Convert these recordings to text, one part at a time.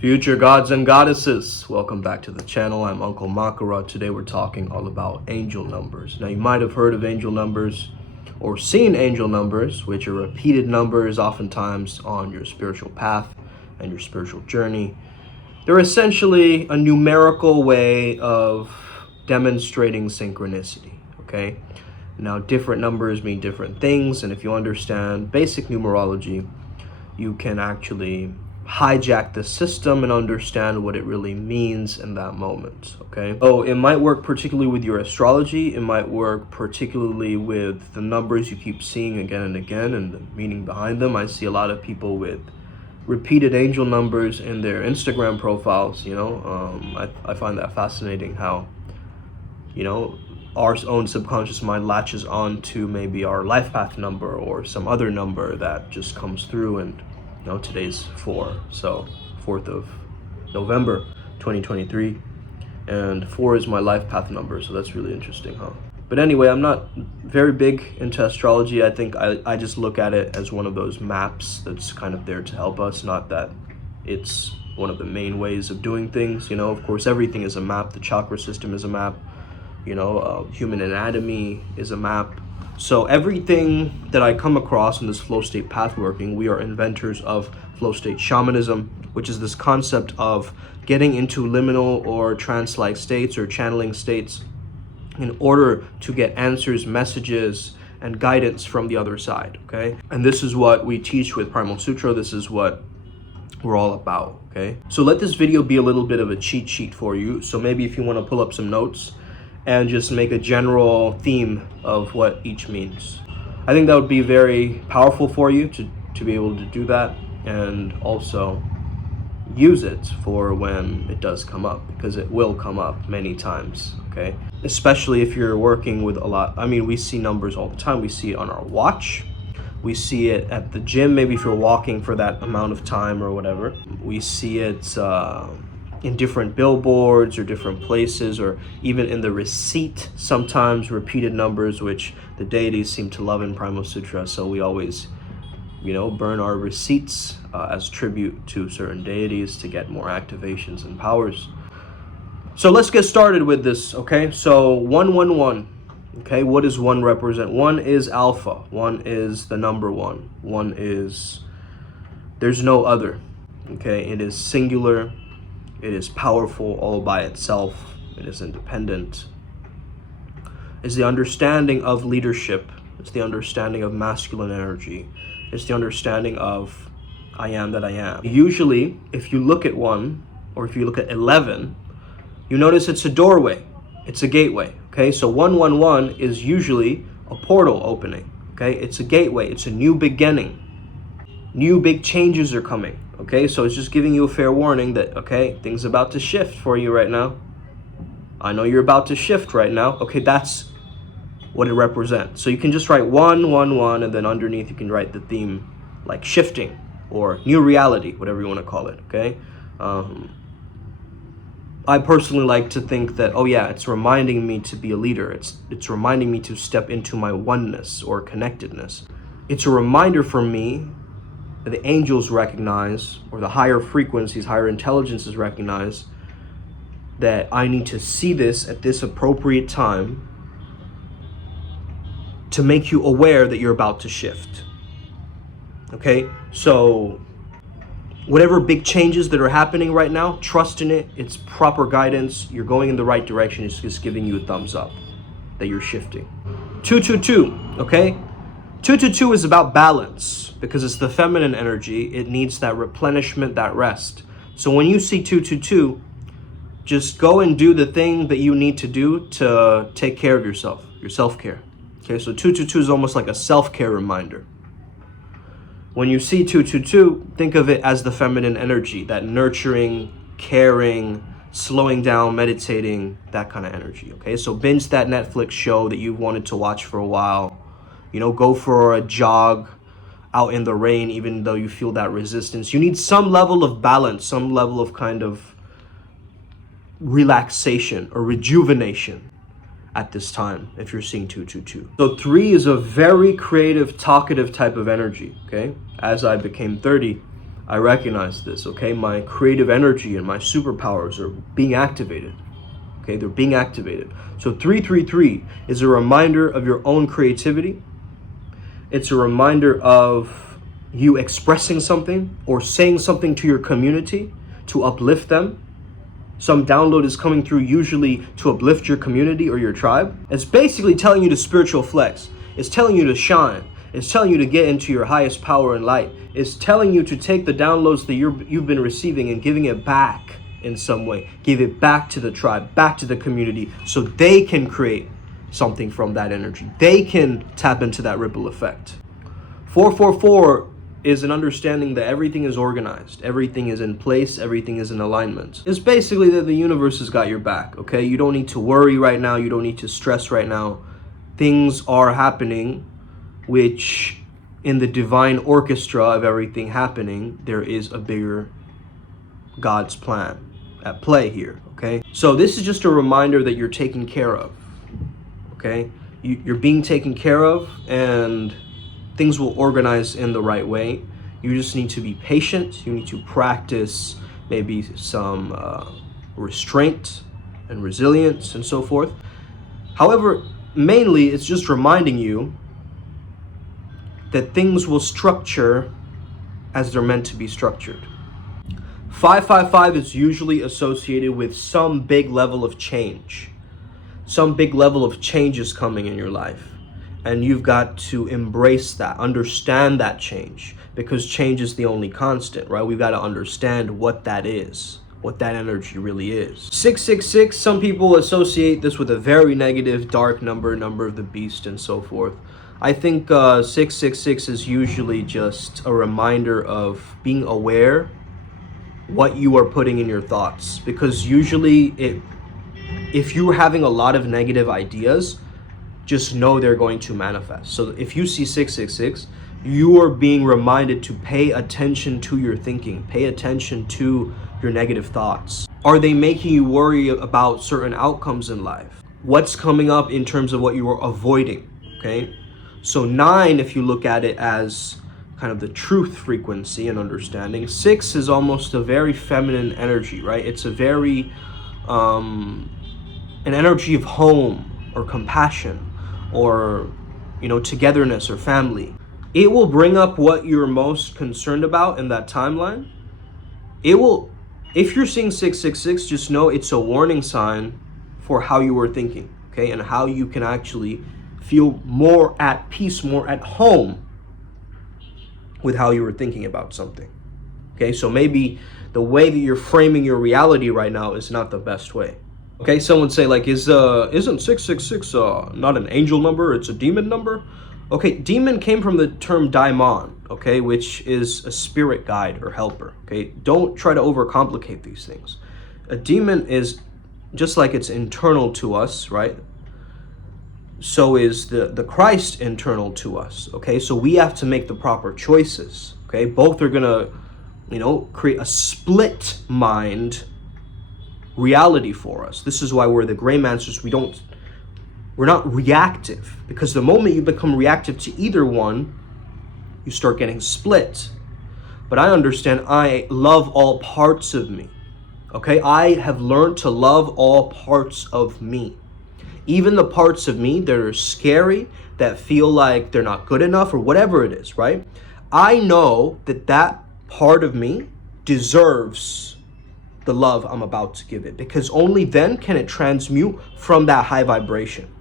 Future gods and goddesses, welcome back to the channel. I'm Uncle Makara. Today we're talking all about angel numbers. Now you might have heard of angel numbers or seen angel numbers, which are repeated numbers oftentimes on your spiritual path and your spiritual journey. They're essentially a numerical way of demonstrating synchronicity, okay? Now different numbers mean different things, and if you understand basic numerology, you can actually hijack the system and understand what it really means in that moment, okay? So it might work particularly with your astrology. It might work particularly with the numbers you keep seeing again and again and the meaning behind them. I see a lot of people with repeated angel numbers in their Instagram profiles, I find that fascinating how, our own subconscious mind latches on to maybe our life path number or some other number that just comes through. And today's 4th of November 2023, and 4 is my life path number, so that's really interesting, huh? But anyway, I'm not very big into astrology. I think I just look at it as one of those maps that's kind of there to help us, not that it's one of the main ways of doing things. Of course, everything is a map. The chakra system is a map. Human anatomy is a map. So everything that I come across in this flow state path working, we are inventors of flow state shamanism, which is this concept of getting into liminal or trance-like states or channeling states in order to get answers, messages, and guidance from the other side, okay? And this is what we teach with Primal Sutra. This is what we're all about, okay? So let this video be a little bit of a cheat sheet for you. So maybe if you want to pull up some notes and just make a general theme of what each means. I think that would be very powerful for you to be able to do that, and also use it for when it does come up, because it will come up many times, okay? Especially if you're working with a lot. We see numbers all the time. We see it on our watch. We see it at the gym, maybe if you're walking for that amount of time or whatever. We see it in different billboards or different places, or even in the receipt, sometimes repeated numbers, which the deities seem to love in Primal Sutra. So we always, burn our receipts as tribute to certain deities to get more activations and powers. So let's get started with this, okay? So 111, okay? What does 1 represent? 1 is alpha. 1 is the number 1. 1 is, there's no other, okay? It is singular. It is powerful all by itself. It is independent. It's the understanding of leadership. It's the understanding of masculine energy. It's the understanding of I am that I am. Usually, if you look at 1, or if you look at 11, you notice it's a doorway. It's a gateway, okay? So 111 is usually a portal opening, okay? It's a gateway. It's a new beginning. New big changes are coming. Okay, so it's just giving you a fair warning that, okay, things about to shift for you right now. I know you're about to shift right now. Okay, that's what it represents. So you can just write 111, and then underneath you can write the theme like shifting or new reality, whatever you want to call it, okay? I personally like to think that, oh yeah, it's reminding me to be a leader. It's reminding me to step into my oneness or connectedness. It's a reminder for me that the angels recognize, or the higher frequencies, higher intelligences recognize, that I need to see this at this appropriate time to make you aware that you're about to shift. Okay, so whatever big changes that are happening right now, trust in it. It's proper guidance. You're going in the right direction. It's just giving you a thumbs up that you're shifting. 222, okay? 222 is about balance, because it's the feminine energy. It needs that replenishment, that rest. So when you see 222, just go and do the thing that you need to do to take care of yourself, your self-care. Okay, so 222 is almost like a self-care reminder. When you see 222, think of it as the feminine energy, that nurturing, caring, slowing down, meditating, that kind of energy, okay? So binge that Netflix show that you've wanted to watch for a while. Go for a jog out in the rain, even though you feel that resistance. You need some level of balance, some level of kind of relaxation or rejuvenation at this time if you're seeing 222. So 3 is a very creative, talkative type of energy, okay? As I became 30, I recognized this, okay? My creative energy and my superpowers are being activated, okay? They're being activated. So 333 is a reminder of your own creativity. It's a reminder of you expressing something or saying something to your community to uplift them. Some download is coming through usually to uplift your community or your tribe. It's basically telling you to spiritual flex. It's telling you to shine. It's telling you to get into your highest power and light. It's telling you to take the downloads that you've been receiving and giving it back in some way. Give it back to the tribe, back to the community, so they can create something from that energy. They can tap into that ripple effect. 444 is an understanding that everything is organized, everything is in place, everything is in alignment. It's basically that the universe has got your back, okay? You don't need to worry right now, you don't need to stress right now. Things are happening, which in the divine orchestra of everything happening, there is a bigger God's plan at play here, okay? So this is just a reminder that you're taken care of, okay? You're being taken care of, and things will organize in the right way. You just need to be patient. You need to practice maybe some restraint and resilience and so forth. However, mainly it's just reminding you that things will structure as they're meant to be structured. 555 is usually associated with some big level of change. Some big level of change is coming in your life. And you've got to embrace that, understand that change, because change is the only constant, right? We've got to understand what that is, what that energy really is. 666, some people associate this with a very negative, dark number of the beast and so forth. I think 666 is usually just a reminder of being aware what you are putting in your thoughts, because usually if you're having a lot of negative ideas, just know they're going to manifest. So if you see 666, you are being reminded to pay attention to your thinking, pay attention to your negative thoughts. Are they making you worry about certain outcomes in life? What's coming up in terms of what you are avoiding, okay? So 9, if you look at it as kind of the truth frequency and understanding, 6 is almost a very feminine energy, right? It's a very, an energy of home or compassion, or togetherness or family. It will bring up what you're most concerned about in that timeline. It will, if you're seeing 666, just know it's a warning sign for how you were thinking, okay, and how you can actually feel more at peace, more at home with how you were thinking about something. Okay, so maybe the way that you're framing your reality right now is not the best way. Okay, someone say like, isn't 666 not an angel number? It's a demon number. Okay, demon came from the term daimon, okay, which is a spirit guide or helper. Okay, don't try to overcomplicate these things. A demon is just like it's internal to us, right? So is the Christ internal to us. Okay, so we have to make the proper choices. Okay, both are gonna, create a split mind reality for us. This is why we're the gray masters. We're not reactive, because the moment you become reactive to either one, you start getting split. But I understand, I love all parts of me. Okay, I have learned to love all parts of me, even the parts of me that are scary, that feel like they're not good enough or whatever it is, right? I know that part of me deserves the love I'm about to give it, because only then can it transmute from that high vibration.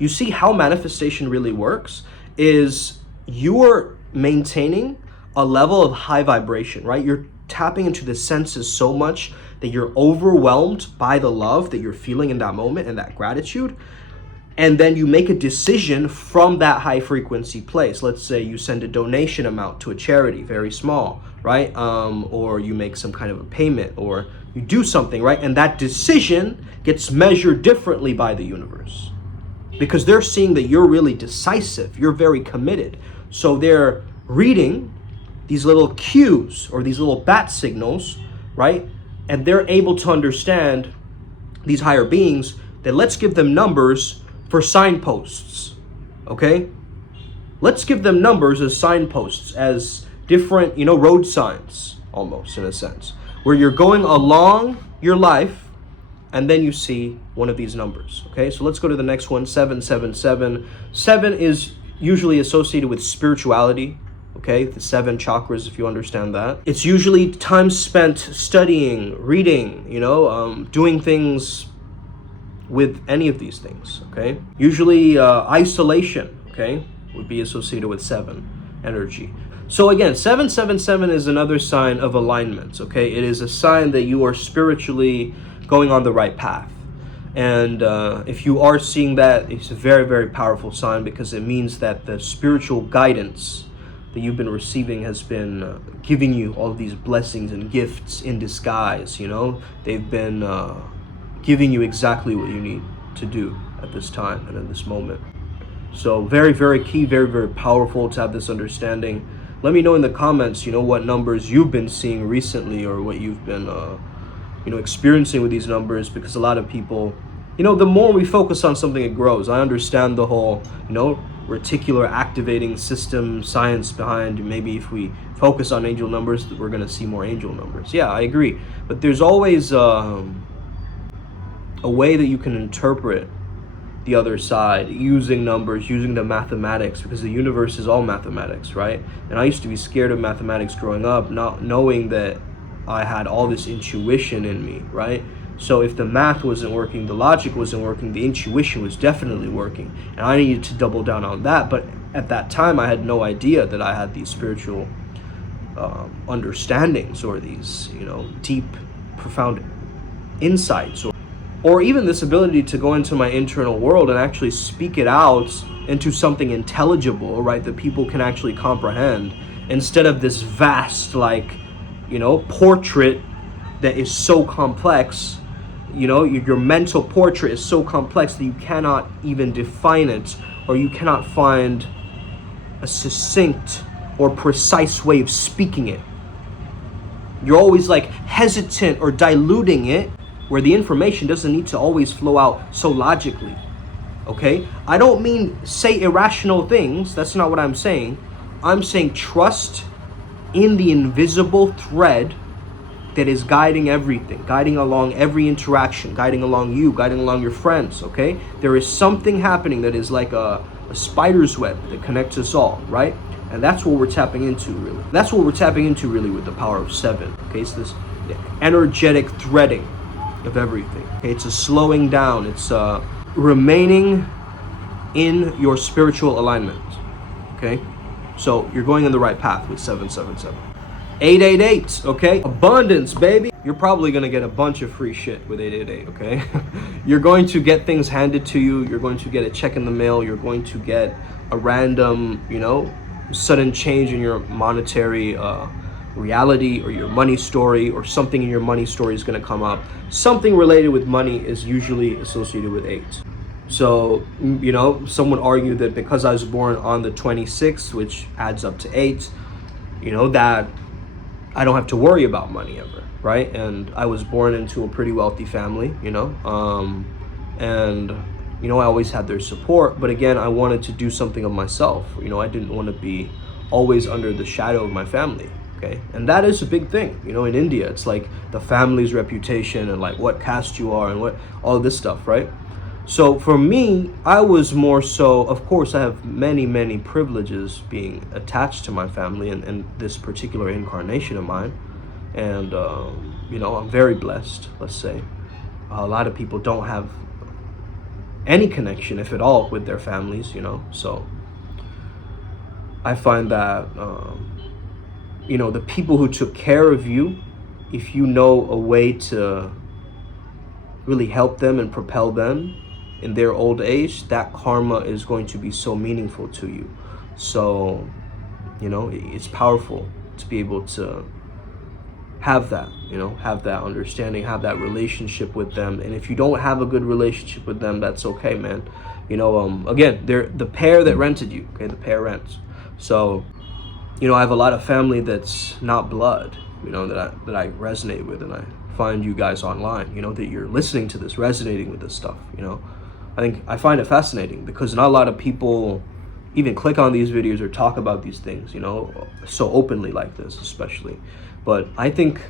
You see how manifestation really works is you're maintaining a level of high vibration, right? You're tapping into the senses so much that you're overwhelmed by the love that you're feeling in that moment and that gratitude. And then you make a decision from that high frequency place. Let's say you send a donation amount to a charity, very small, right? Or you make some kind of a payment, or you do something, right? And that decision gets measured differently by the universe, because they're seeing that you're really decisive, you're very committed. So they're reading these little cues or these little bat signals, right? And they're able to understand, these higher beings, that let's give them numbers for signposts, okay? Let's give them numbers as signposts, as different, road signs, almost, in a sense, where you're going along your life, and then you see one of these numbers, okay? So let's go to the next one, 777. 7 is usually associated with spirituality, okay? The 7 chakras, if you understand that. It's usually time spent studying, reading, doing things with any of these things, okay? Usually isolation, okay, would be associated with 7 energy. So again, 777 is another sign of alignment, okay? It is a sign that you are spiritually going on the right path. And if you are seeing that, it's a very, very powerful sign, because it means that the spiritual guidance that you've been receiving has been giving you all of these blessings and gifts in disguise, They've been giving you exactly what you need to do at this time and in this moment. So very, very key, very, very powerful to have this understanding. Let me know in the comments, what numbers you've been seeing recently, or what you've been, experiencing with these numbers, because a lot of people, the more we focus on something, it grows. I understand the whole, reticular activating system science behind, maybe if we focus on angel numbers, we're going to see more angel numbers. Yeah, I agree. But there's always a way that you can interpret the other side using numbers, using the mathematics, because the universe is all mathematics, right? And I used to be scared of mathematics growing up, not knowing that I had all this intuition in me, right? So if the math wasn't working, the logic wasn't working, the intuition was definitely working, and I needed to double down on that. But at that time, I had no idea that I had these spiritual understandings, or these, deep, profound insights, or even this ability to go into my internal world and actually speak it out into something intelligible, right, that people can actually comprehend, instead of this vast, portrait that is so complex. Your mental portrait is so complex that you cannot even define it, or you cannot find a succinct or precise way of speaking it. You're always hesitant or diluting it, where the information doesn't need to always flow out so logically, okay? I don't mean say irrational things. That's not what I'm saying. I'm saying trust in the invisible thread that is guiding everything, guiding along every interaction, guiding along you, guiding along your friends, okay? There is something happening that is like a spider's web that connects us all, right? And that's what we're tapping into, really. That's what we're tapping into, really, with the power of 7, okay? It's this energetic threading of everything, okay? It's a slowing down. It's remaining in your spiritual alignment, okay? So you're going in the right path with 777. 888, okay? Abundance, baby. You're probably gonna get a bunch of free shit with 888, okay? You're going to get things handed to you. You're going to get a check in the mail. You're going to get a random, sudden change in your monetary reality, or your money story, or something in your money story is going to come up. Something related with money is usually associated with 8. So, some would argue that because I was born on the 26th, which adds up to 8, that I don't have to worry about money ever, right? And I was born into a pretty wealthy family, and I always had their support. But again, I wanted to do something of myself. I didn't want to be always under the shadow of my family. Okay, and that is a big thing, in India. It's like the family's reputation, and what caste you are, and what all this stuff, right? So for me, I was more so, of course, I have many, many privileges being attached to my family and this particular incarnation of mine. And, I'm very blessed, let's say. A lot of people don't have any connection, if at all, with their families, So I find that, the people who took care of you, if you know a way to really help them and propel them in their old age, that karma is going to be so meaningful to you. So, it's powerful to be able to have that, have that understanding, have that relationship with them. And if you don't have a good relationship with them, that's okay, man. Again, they're the pair that rented you, okay? The pair rents. So, I have a lot of family that's not blood, that I resonate with, and I find you guys online, that you're listening to this, resonating with this stuff, I find it fascinating because not a lot of people even click on these videos or talk about these things, you know, so openly like this, especially. But I think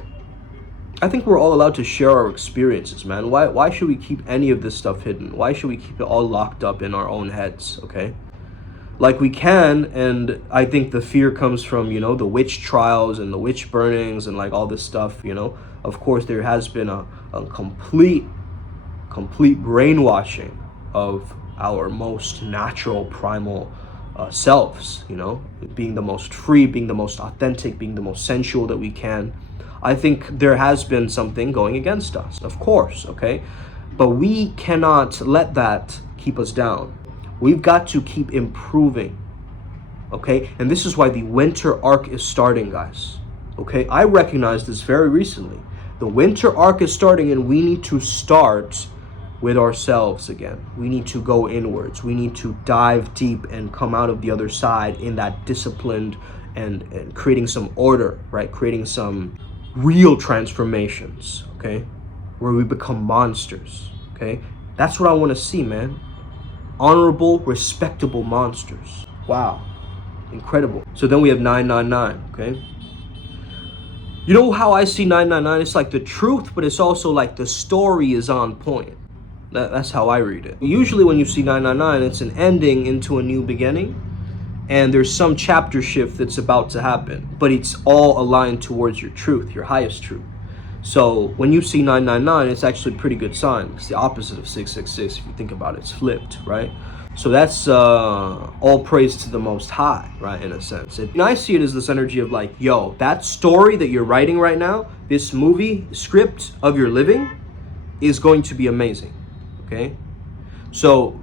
we're all allowed to share our experiences, man. Why should we keep any of this stuff hidden? Why should we keep it all locked up in our own heads, okay? Like we can, and I think the fear comes from, you know, the witch trials and the witch burnings and like all this stuff, you know. Of course, there has been a complete brainwashing of our most natural primal selves, you know, being the most free, being the most authentic, being the most sensual that we can. I think there has been something going against us, of course, okay? But we cannot let that keep us down. We've got to keep improving, okay? And this is why the winter arc is starting, guys, okay? I recognized this very recently. The winter arc is starting, and we need to start with ourselves again. We need to go inwards. We need to dive deep and come out of the other side in that disciplined and creating some order, right? Creating some real transformations, okay? Where we become monsters, okay? That's what I want to see, man. Honorable, respectable monsters. Wow. Incredible. So then we have 999, okay? You know how I see 999? It's like the truth, but it's also like the story is on point. That's how I read it. Usually when you see 999, it's an ending into a new beginning, and there's some chapter shift that's about to happen, but it's all aligned towards your truth, your highest truth. So when you see 999, it's actually a pretty good sign. It's the opposite of 666. If you think about it, it's flipped, right? So that's all praise to the Most High, right, in a sense. And I see it as this energy of like, yo, that story that you're writing right now, this movie script of your living is going to be amazing, okay? So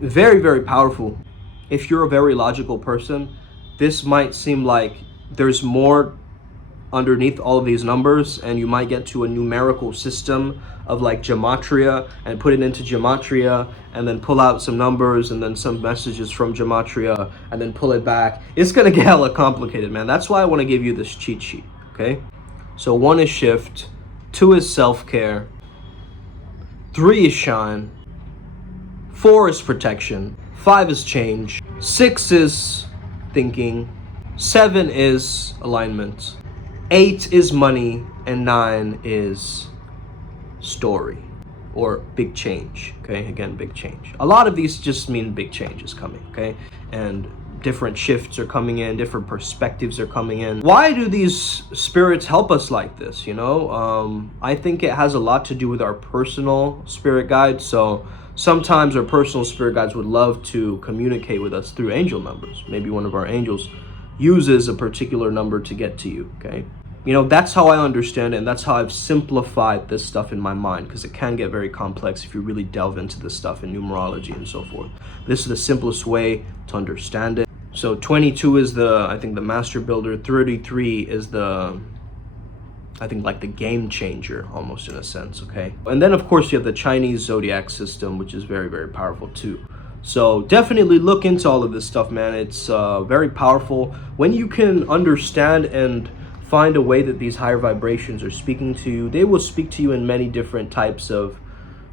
very, very powerful. If you're a very logical person, this might seem like there's more underneath all of these numbers, and you might get to a numerical system of like gematria and put it into gematria and then pull out some numbers and then some messages from gematria and then pull it back. It's gonna get hella complicated, man. That's why I want to give you this cheat sheet, okay? So 1 is shift, 2 is self-care, 3 is shine, 4 is protection, 5 is change, 6 is thinking, 7 is alignment, 8 is money, and 9 is story or big change, okay? Again, big change. A lot of these just mean big change is coming, okay? And different shifts are coming in, different perspectives are coming in. Why do these spirits help us like this, you know? I think it has a lot to do with our personal spirit guides. So sometimes our personal spirit guides would love to communicate with us through angel numbers. Maybe one of our angels uses a particular number to get to you, okay? You know, that's how I understand it, and that's how I've simplified this stuff in my mind, because it can get very complex if you really delve into this stuff in numerology and so forth. This is the simplest way to understand it. So 22 is I think the master builder. 33 is I think like the game changer, almost in a sense, okay? And then of course you have the Chinese zodiac system, which is very, very powerful too. So definitely look into all of this stuff, man. It's very powerful. When you can understand and find a way that these higher vibrations are speaking to you, they will speak to you in many different types of,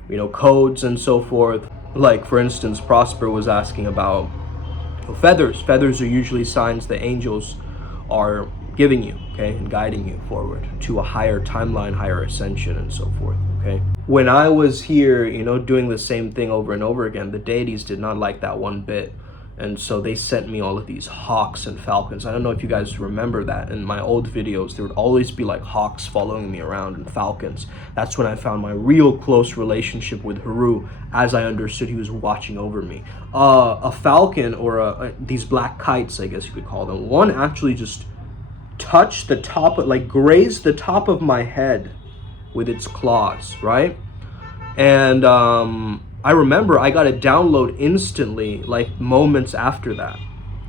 you know, codes and so forth. Like for instance, Prosper was asking about feathers. Feathers are usually signs that angels are giving you, okay, and guiding you forward to a higher timeline, higher ascension, and so forth, okay? When I was here, you know, doing the same thing over and over again, the deities did not like that one bit. And so they sent me all of these hawks and falcons. I don't know if you guys remember that. In my old videos, there would always be like hawks following me around and falcons. That's when I found my real close relationship with Haru, as I understood he was watching over me. A falcon, or these black kites, I guess you could call them. One actually just touched the top, like grazed the top of my head with its claws, right? And I remember I got a download instantly, like moments after that.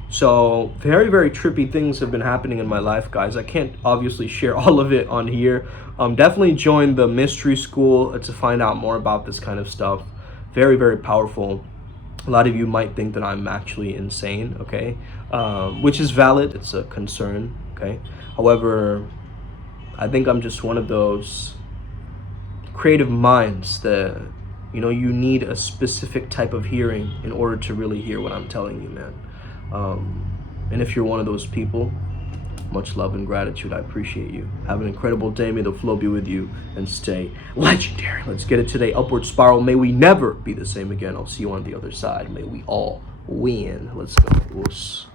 So very, very trippy things have been happening in my life, guys. I can't obviously share all of it on here. Definitely join the mystery school to find out more about this kind of stuff. Very, very powerful. A lot of you might think that I'm actually insane, okay? Which is valid, it's a concern, okay? However, I think I'm just one of those creative minds that You know, you need a specific type of hearing in order to really hear what I'm telling you, man. And if you're one of those people, much love and gratitude. I appreciate you. Have an incredible day. May the flow be with you and stay legendary. Let's get it today. Upward spiral. May we never be the same again. I'll see you on the other side. May we all win. Let's go. Oos.